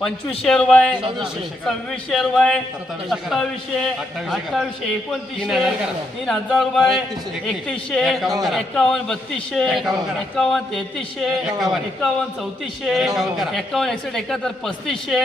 पंचवीसशे रुपये सव्वीसशे. रुपये सत्तावीसशे अठ्ठावीसशे एकोणतीसशे तीन हजार रुपये एकतीसशे. एकावन्न बत्तीसशे एकावन्न तेहतीसशे एकावन्न. चौतीसशे एकावन्न एकसष्ट एकाहत्तर पस्तीसशे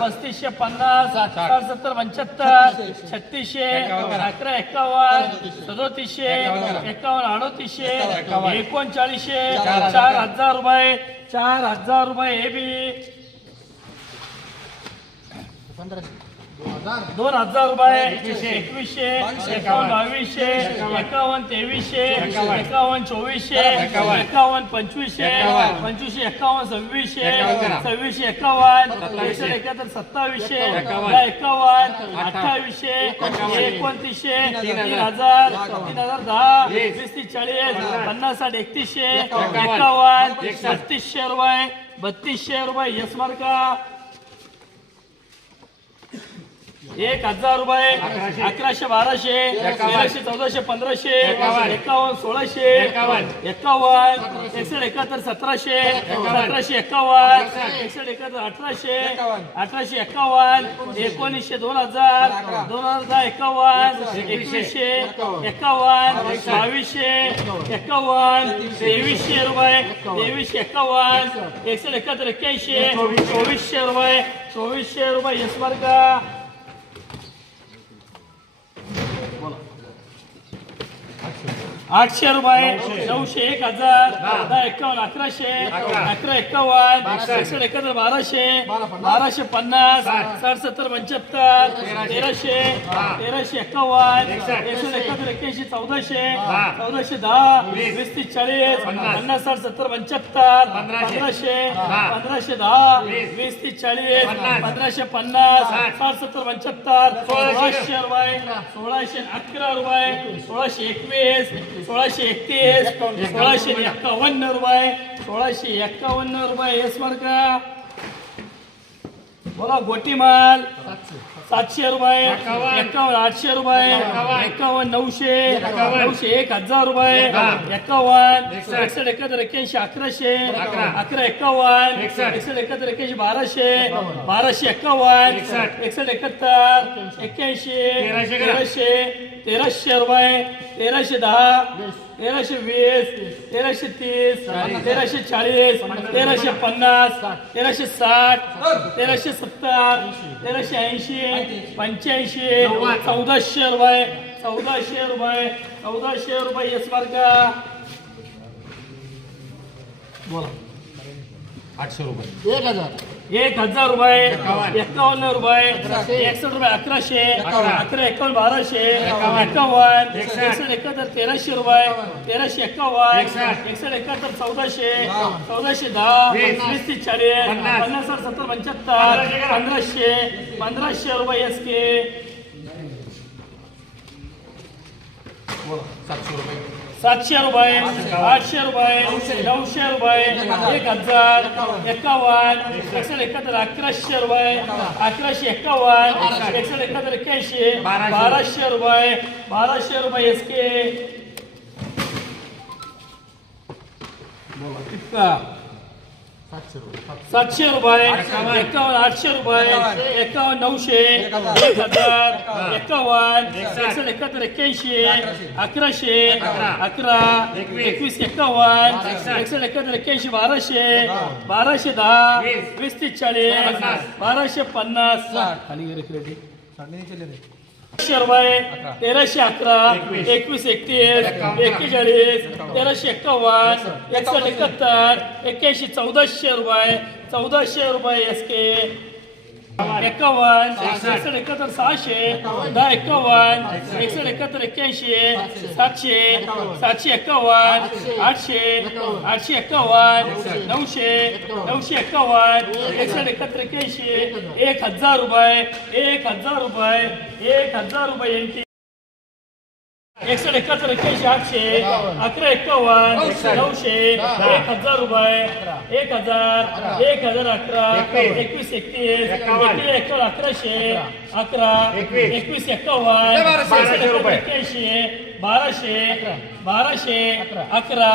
पस्तीसशे पन्नास साठ. सत्तर पंच्याहत्तर छत्तीसशे. अकरा एकावन्न सदोतीसशे एकावन्न अडोतीसशे एकोणचाळीसशे चार हजार रुपये चार हजार रुपये हे बी दोन हजार रुपये एकवीसशे एकावन्न. बावीसशे एकावन्न. तेवीसशे एकावन्न. चोवीसशे एकावन्न. पंचवीसशे पंचवीसशे एकावन्न सव्वीसशे सव्वीसशे एकावन्न एकसष्ट एकाहत्तर सत्तावीसशे एकावन्न. अठ्ठावीसशे एकोणतीसशे. तीन हजार. तीन हजार दहा वीस. तीस चाळीस पन्नास. साठ एकतीसशे एकावन्न. बत्तीसशे रुपये बत्तीसशे रुपये यस मार्का. एक हजार रुपये अकराशे. बाराशे तेराशे चौदाशे पंधराशे एकावन्न. सोळाशे एकावन्न. एकसष्ट एकाहत्तर सतराशे सतराशे एकावन्न एकसष्ट. एकाहत्तर अठराशे अठराशे एकावन्न एकोणीसशे. दोन हजार दोन हजार दहा एकावन्न एकवीसशे. एकावन्न. बावीसशे. एकावन्न. तेवीसशे रुपये तेवीसशे एकावन्न एकसष्ट एकाहत्तर एक्क्याऐंशी चोवीसशे. रुपये चोवीसशे रुपये यश आठशे रुपये नऊशे. एक हजार दहा एकावन्न अकराशे अकरा. एकावन्न एकसष्ट एकाहत्तर बाराशे बाराशे पन्नास साठ. सत्तर पंच्याहत्तर तेराशे. तेराशे एकावन्न एकसष्ट. एकाहत्तर एक्क्याऐंशी चौदाशे चौदाशे दहा वीस. तीस चाळीस पन्नास. साठ सत्तर पंच्याहत्तर पंधराशे. पंधराशे दहा वीस. तीस चाळीस पंधराशे पन्नास साठ. सत्तर पंच्याहत्तर सोळाशे रुपये सोळाशे अकरा रुपये सोळाशे एकवीस सोळाशे एकतीस सोळाशे एक्कावन्न रुपये सोळाशे एक्कावन्न रुपये येस का? बोला गोटी माल सातशे रुपये एकावन्न आठशे रुपये एकावन्न नऊशे नऊशे एक हजार रुपये एकावन्न एकसष्ट एकाहत्तर एक्क्याऐंशी अकराशे अकरा एकावन्न एकसष्ट एकाहत्तर एक्क्याऐंशी बाराशे बाराशे एकावन्न एकसष्ट एकाहत्तर एक्क्याऐंशी तेराशे तेराशे रुपये तेराशे दहा तेराशे वीस तेराशे तीस तेराशे चाळीस तेराशे पन्नास तेराशे साठ तेराशे सत्तर तेराशे ऐंशी पंच्याऐंशी चौदाशे रुपये चौदाशे रुपये चौदाशे रुपये यस मार्ग बोला. आठशे रुपये. एक हजार. एक हजार रुपये एकावन्न. रुपये एकसष्ट रुपये अकराशे अकरा एकावन्न बाराशे एकावन्न. एकसष्ट. एकाहत्तर तेराशे रुपये तेराशे एकावन्न. एकसष्ट. एकाहत्तर चौदाशे चौदाशे दहा. वीस. तीस चाळीस. पन्नास. सत्तर पंच्याहत्तर. पंधराशे पंधराशे रुपये एस के सातशे रुपये. सातशे रुपये आठशे रुपये नऊशे रुपये एक हजार एकावन्न एकशे एकाहत्तर अकराशे रुपये अकराशे एकावन्न एकशे एकाहत्तर एक्क्याऐंशी बाराशे रुपये बाराशे रुपये एस के सातशे रुपये एकावन्न आठशे रुपये एकावन्न. नऊशे एक हजार एकावन्न. एकसष्ट. एकाहत्तर एक्क्याऐंशी अकराशे. अकरा. एकवीस. एकावन्न एकसष्ट. एकाहत्तर एक्क्याऐंशी बाराशे बाराशे दहा वीस. तीस चाळीस बाराशे पन्नास. खाली गेले क्रेडिट. तेराशे अकरा एकवीस. एकतीस एक्केचाळीस तेराशे एक्कावन्न एकसष्ट एकाहत्तर एक्क्याऐंशी चौदाशे रुपये चौदाशे रुपये एस के एकावन्न एकसष्ट एकाहत्तर सहाशे दहा एकावन्न एकसष्ट एकाहत्तर एक्क्याऐंशी सातशे सातशे एकावन्न आठशे आठशे एकावन्न नऊशे नऊशे एकावन्न एकसष्ट एकाहत्तर एक्क्याऐंशी एक हजार रुपये एक हजार रुपये एक हजार रुपये यांची एकसष्ट एकाहत्तर एक्क्याऐंशी आठशे अकरा एक्कावन्न नऊशे एक हजार रुपये एक हजार एक हजार अकरा एकवीस. एकतीस अकराशे अकरा एकवीस. एक्कावन्न एक्क्याऐंशी बाराशे बाराशे अकरा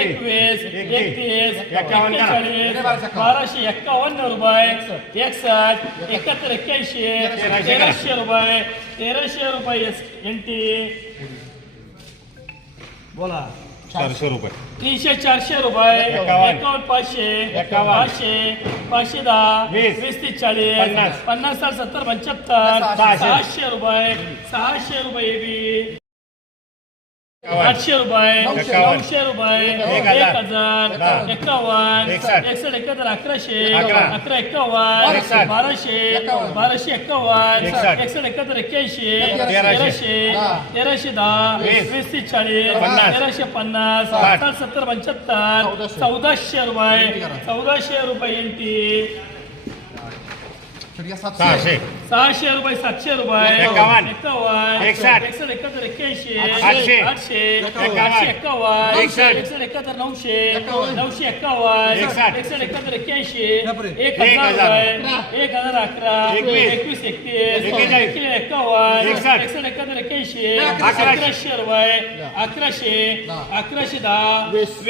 एकवीस एकतीस एक्केचाळीस बाराशे एक्कावन्न रुपये एकसष्ट एकाहत्तर एक्क्याऐंशी तेराशे रुपये तेराशे रुपये एन टी बोला चारशे रुपये तीनशे चारशे रुपये एकावन्न. पाचशे. पाचशे पाचशे दहा वीस. तीस चाळीस पन्नास. साठ सत्तर पंच्याहत्तर सहाशे. रुपये सहाशे रुपये बी. आठशे रुपये. नऊशे रुपये एक एक हजार. एकावन्न. एकसष्ट एकाहत्तर अकराशे अकरा. एक्कावन्न. बाराशे बाराशे एक्कावन्न. एकसष्ट एकाहत्तर एक्क्याऐंशी तेराशे. तेराशे दहा वीस. चाळीस. तेराशे पन्नास. साठ सत्तर पंच्याहत्तर चौदाशे रुपये चौदाशे रुपये एन टी सहाशे सहाशे रुपये सातशे रुपये. एकावन्न. एकावन्न. एकसष्ट. एकसष्ट एकाहत्तर एक्क्याऐंशी. आठशे. आठशे. एकावन्न. आठशे एक्कावन्न एकसष्ट. एकसष्ट एकाहत्तर नऊशे. नऊशे एक्कावन्न एकसष्ट. एकसष्ट एकाहत्तर एक्क्याऐंशी. एक एक हजार हजार. रुपये. एक हजार अकरा. एकवीस. एकवीस एकतीस. एक्केचाळीस. एकवीस एक्कावन्न एकसष्ट. एकसष्ट एकाहत्तर एक्क्याऐंशी. अकराशे. अकराशे रुपये. अकराशे. अकराशे दहा. वीस.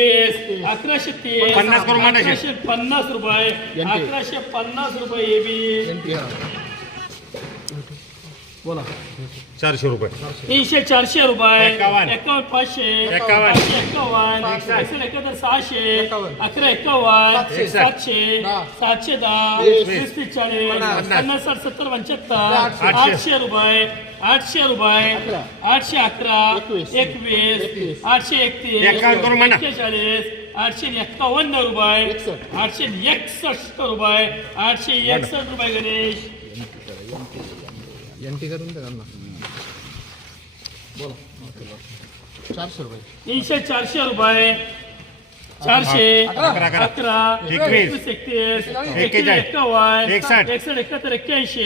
अकराशे तीस. पन्नास करून मांडायचे. अकराशे पन्नास रुपये. अकराशे पन्नास रुपये ए. चारशे रुपये. तीनशे चारशे रुपये. एकावन्न. एकावन्न पाचशे. एकावन्न. पाचशे एकावन्न. एकशे एकाहत्तर सहाशे. अकरा एकावन्न. सातशे. सातशे. दहा. वीस. तीस चाळीस. पन्नास. साठ सत्तर पंच्याहत्तर. आठशे. रुपये. आठशे रुपये. आठशे अकरा. एकवीस. आठशे एकतीस. एकावन्न करून म्हणा. एक्केचाळीस आठशे एक्कावन्न रुपये. आठशे एकसष्ट रुपये. आठशे एकसष्ट रुपये गणेश. एनटी करून द्या त्यांना. बोला. चारशे रुपये. तीनशे चारशे रुपये. चारशे अकरा, एकवीस. एकतीस. एक्कावन्न एकसष्ट. एकाहत्तर एक्क्याऐंशी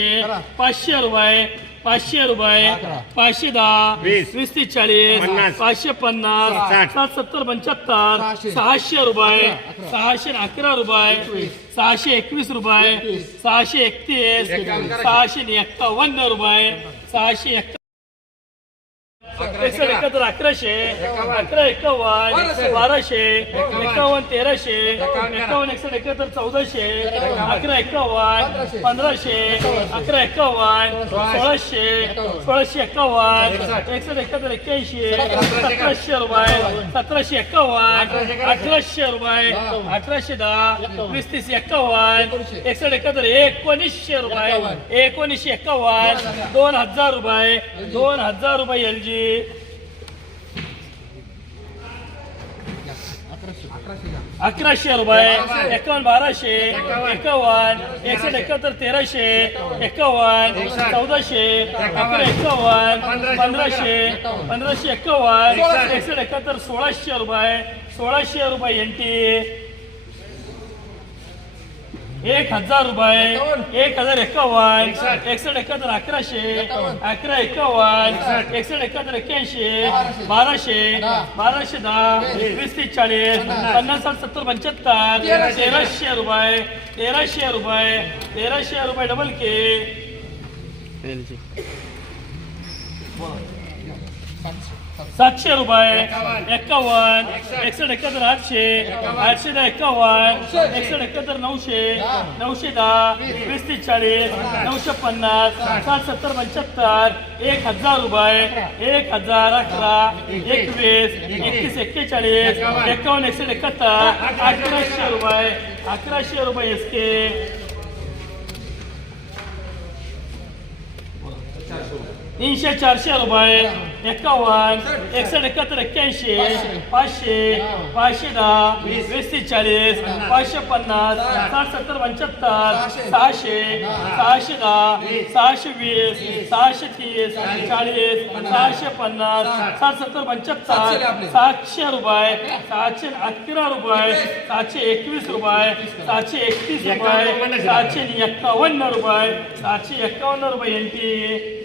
पाचशे रुपये पाचशे रुपये पाचशे दहा वीस. तीस चाळीस. पाचशे पन्नास. सात सत्तर पंच्याहत्तर सहाशे रुपये सहाशे अकरा रुपये सहाशे एकवीस रुपये सहाशे एकतीस सहाशे एक्कावन्न रुपये सहाशे अकराशे अकरा एकावन्न बाराशे. एकावन्न. तेराशे एकावन्न. एकसष्ट एकाहत्तर चौदाशे अकरा एकावन्न पंधराशे. अकरा एकावन्न सोळाशे. सोळाशे एकावन्न. एकसष्ट. एकाहत्तर एक्क्याऐंशी सतराशे रुपये सतराशे एकावन्न अठराशे रुपये अठराशे दहा वीस तीस एकावन्न. एकसष्ट एकाहत्तर एकोणीसशे रुपये एकोणीसशे एकावन्न. दोन हजार. रुपये दोन हजार रुपये एल जी अकराशे रुपये एकावन्न बाराशे एकावन्न एकसष्ट एकाहत्तर तेराशे एकावन्न चौदाशे अकरा एकावन्न पंधराशे पंधराशे एकावन्न एकसष्ट एकाहत्तर सोळाशे रुपये सोळाशे रुपये एन टी एक हजार रुपये एक हजार एकावन्न एकसष्ट. एकाहत्तर अकराशे अकरा एकावन्न एकसष्ट. एकाहत्तर एक्क्याऐंशी बाराशे. बाराशे दहा. वीस. तीस चाळीस पन्नास. साठ सत्तर पंच्याहत्तर तेराशे. रुपये तेराशे रुपये तेराशे रुपये डबल के सातशे रुपये. एकावन्न. एकसष्ट. एकाहत्तर आठशे. आठशे दहा एकावन्न. एकसष्ट. एकाहत्तर नऊशे. नऊशे दहा. वीस. तीस चाळीस. नऊशे पन्नास. साठ. सत्तर पंच्याहत्तर. एक हजार रुपये. एक हजार अकरा. एकवीस. एकतीस एक्केचाळीस. एकावन्न. एकसष्ट एकाहत्तर. अकराशे. रुपये. अकराशे रुपये एस तीनशे चारशे रुपये एकावन्न एकसष्ट एकाहत्तर एक्क्याऐंशी पाचशे. पाचशे दहा वीस. तीस चाळीस पाचशे पन्नास साठ सत्तर पंच्याहत्तर सहाशे. सहाशे दहा सहाशे वीस सहाशे तीस चाळीस. सहाशे पन्नास साठ. सत्तर पंच्याहत्तर सातशे रुपये सातशे अकरा रुपये सातशे एकवीस रुपये सातशे एकतीस रुपये सातशे एक्कावन्न रुपये सातशे एक्कावन्न रुपये एन टी